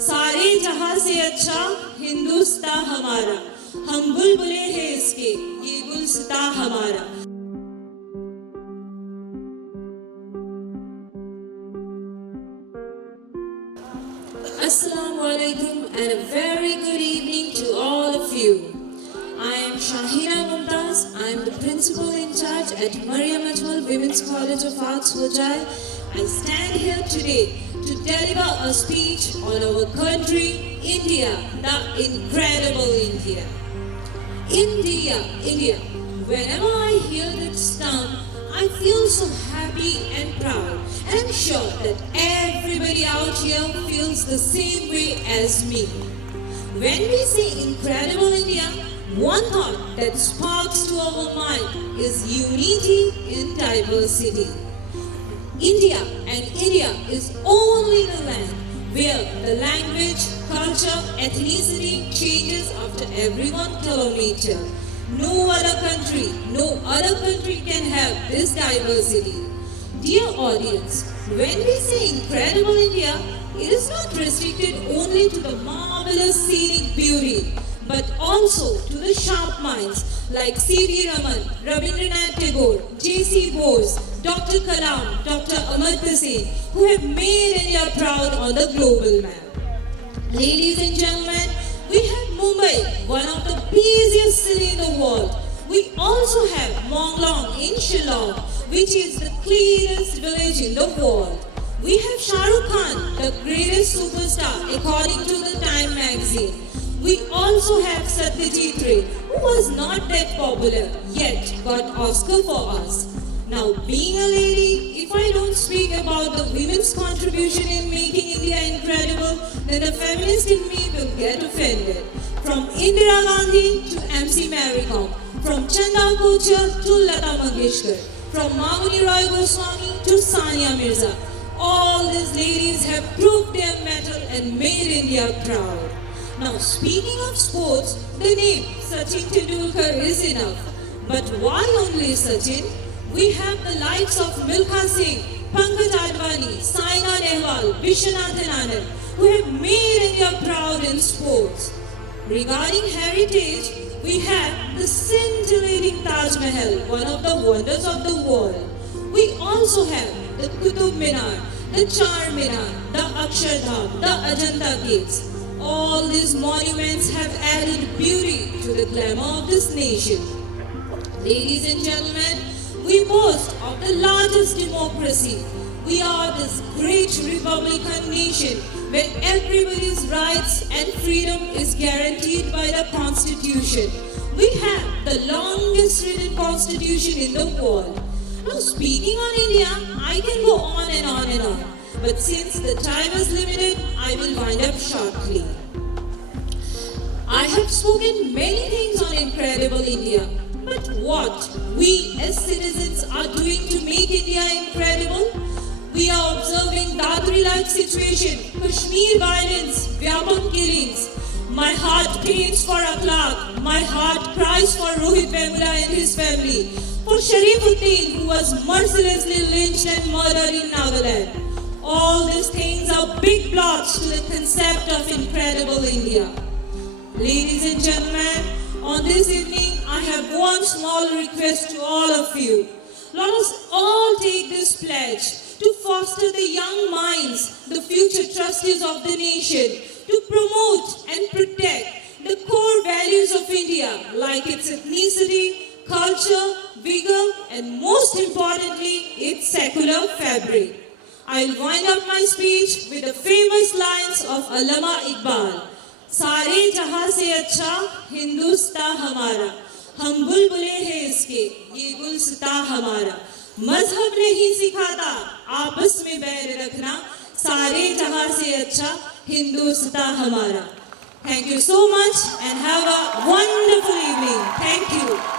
सारे जहां से अच्छा हिंदुस्तान हमारा, हम बुलबुले हैं इसके, ये गुलसिता हमारा. Assalamu alaikum and a very good evening to all of you. I am Shahira Mumtaz. I am the principal in charge at Maryam Ajmal Women's College of Arts, Hojai. I stand here today to deliver a speech on our country, India, the incredible India. India, India. Whenever I hear that term, I feel so happy and proud. And I'm sure that everybody out here feels the same way as me. When we say incredible India, one thought that sparks to our mind is unity in diversity. India and India is only the land where the language, culture, ethnicity changes after every 1 kilometer. No other country can have this diversity. Dear audience, when we say incredible India, it is not restricted only to the marvelous scenic beauty, but also to the sharp minds like C.V. Raman, Rabindranath Tagore, J.C. Bose, Dr. Kalam, Dr. Amartya Sen, who have made India proud on the global map. Ladies and gentlemen, we have Mumbai, one of the busiest cities in the world. We also have Monglong in Shillong, which is the cleanest village in the world. We have Shah Rukh Khan, the greatest superstar according to the Time magazine. We also have Satyajit Ray, who was not that popular, yet got Oscar for us. Now, being a lady, if I don't speak about the women's contribution in making India incredible, then the feminist in me will get offended. From Indira Gandhi to MC Mary Kom, from Chanda Kochar to Lata Mangeshkar, from Mamuni Roy Goswami to Sania Mirza, all these ladies have proved their mettle and made India proud. Now, speaking of sports, the name Sachin Tendulkar is enough. But why only Sachin? We have the likes of Milkha Singh, Pankaj Advani, Saina Nehwal, Vishwanathan Anand, who have made India proud in sports. Regarding heritage, we have the scintillating Taj Mahal, one of the wonders of the world. We also have the Qutub Minar, the Char Minar, the Akshardham, the Ajanta Gates. All these monuments have added beauty to the glamour of this nation. Ladies and gentlemen, we boast of the largest democracy. We are this great Republican nation where everybody's rights and freedom is guaranteed by the Constitution. We have the longest written Constitution in the world. Now, speaking on India, I can go on and on and on. But since the time is limited, I will wind up shortly. I have spoken many things on incredible India. But what we as citizens are doing to make India incredible? We are observing Dadri-like situation, Kashmir violence, Vyapam killings. My heart pains for Akhlaq. My heart cries for Rohit Vemula and his family. For Sharifuddin, who was mercilessly lynched and murdered in Nagaland. All these things are big blocks to the concept of incredible India. Ladies and gentlemen, on this evening, I have one small request to all of you. Let us all take this pledge to foster the young minds, the future trustees of the nation, to promote and protect the core values of India, like its ethnicity, culture, vigor, and most importantly, its secular fabric. I'll wind up my speech with the famous lines of Allama Iqbal. सारे जहां से अच्छा हिंदुस्तान हमारा, हम बुलबुले हैं इसके, ये गुलसिता हमारा. मजहब नहीं सिखाता आपस में बैर रखना, सारे जहां से अच्छा हिंदुस्तान हमारा. Thank you so much and have a wonderful evening. Thank you.